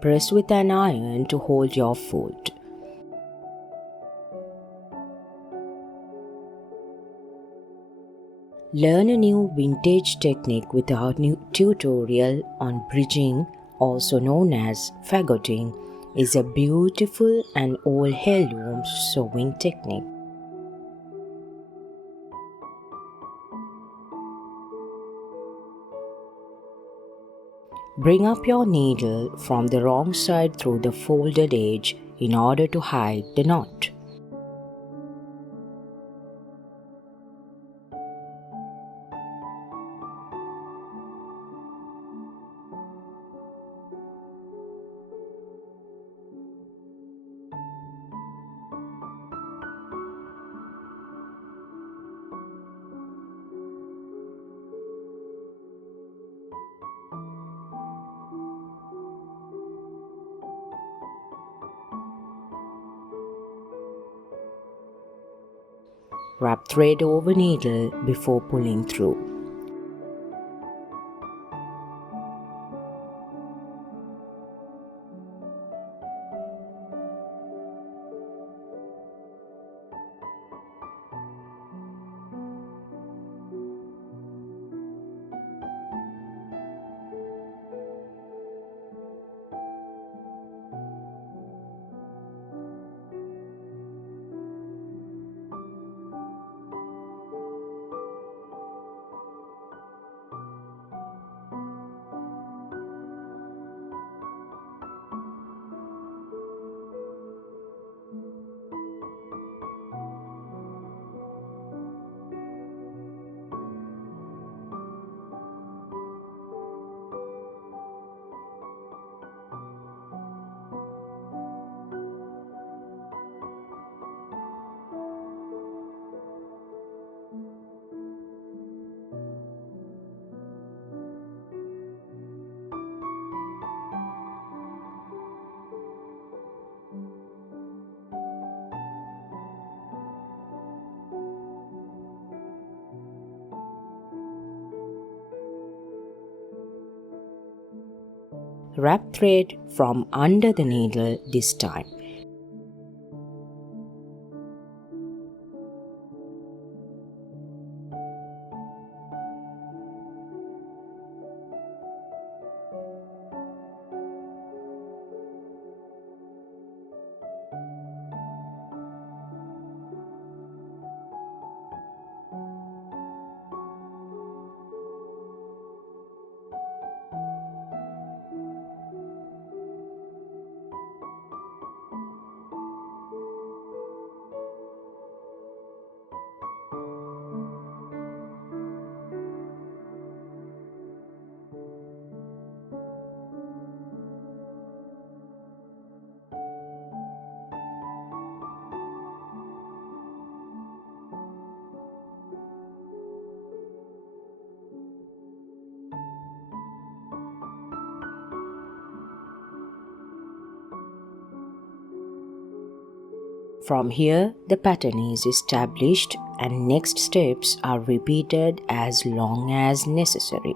Press with an iron to hold your foot. Learn a new vintage technique with our new tutorial on bridging, also known as fagoting, is a beautiful and old heirloom sewing technique. Bring up your needle from the wrong side through the folded edge in order to hide the knot. Wrap thread over needle before pulling through. Wrap thread from under the needle this time. From here, the pattern is established and next steps are repeated as long as necessary.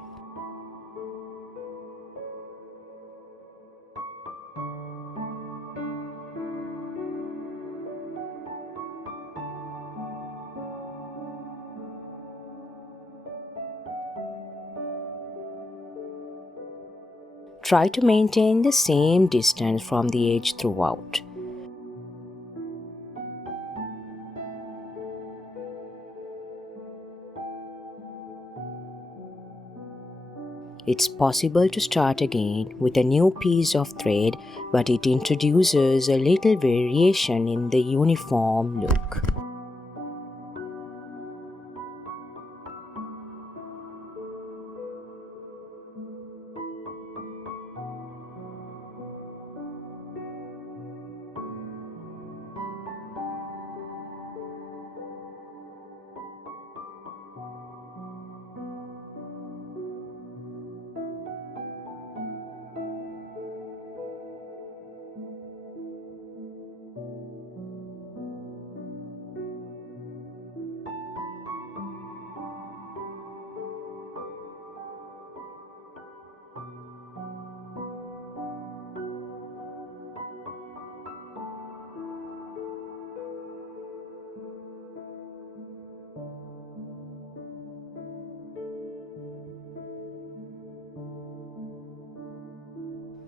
Try to maintain the same distance from the edge throughout. It's possible to start again with a new piece of thread, but it introduces a little variation in the uniform look.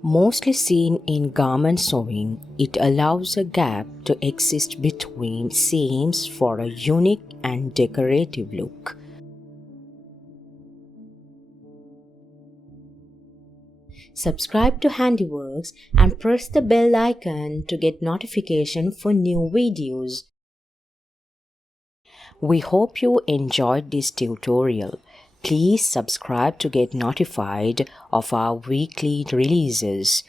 Mostly seen in garment sewing, it allows a gap to exist between seams for a unique and decorative look. Subscribe to Handiworks and press the bell icon to get notification for new videos. We hope you enjoyed this tutorial. Please subscribe to get notified of our weekly releases.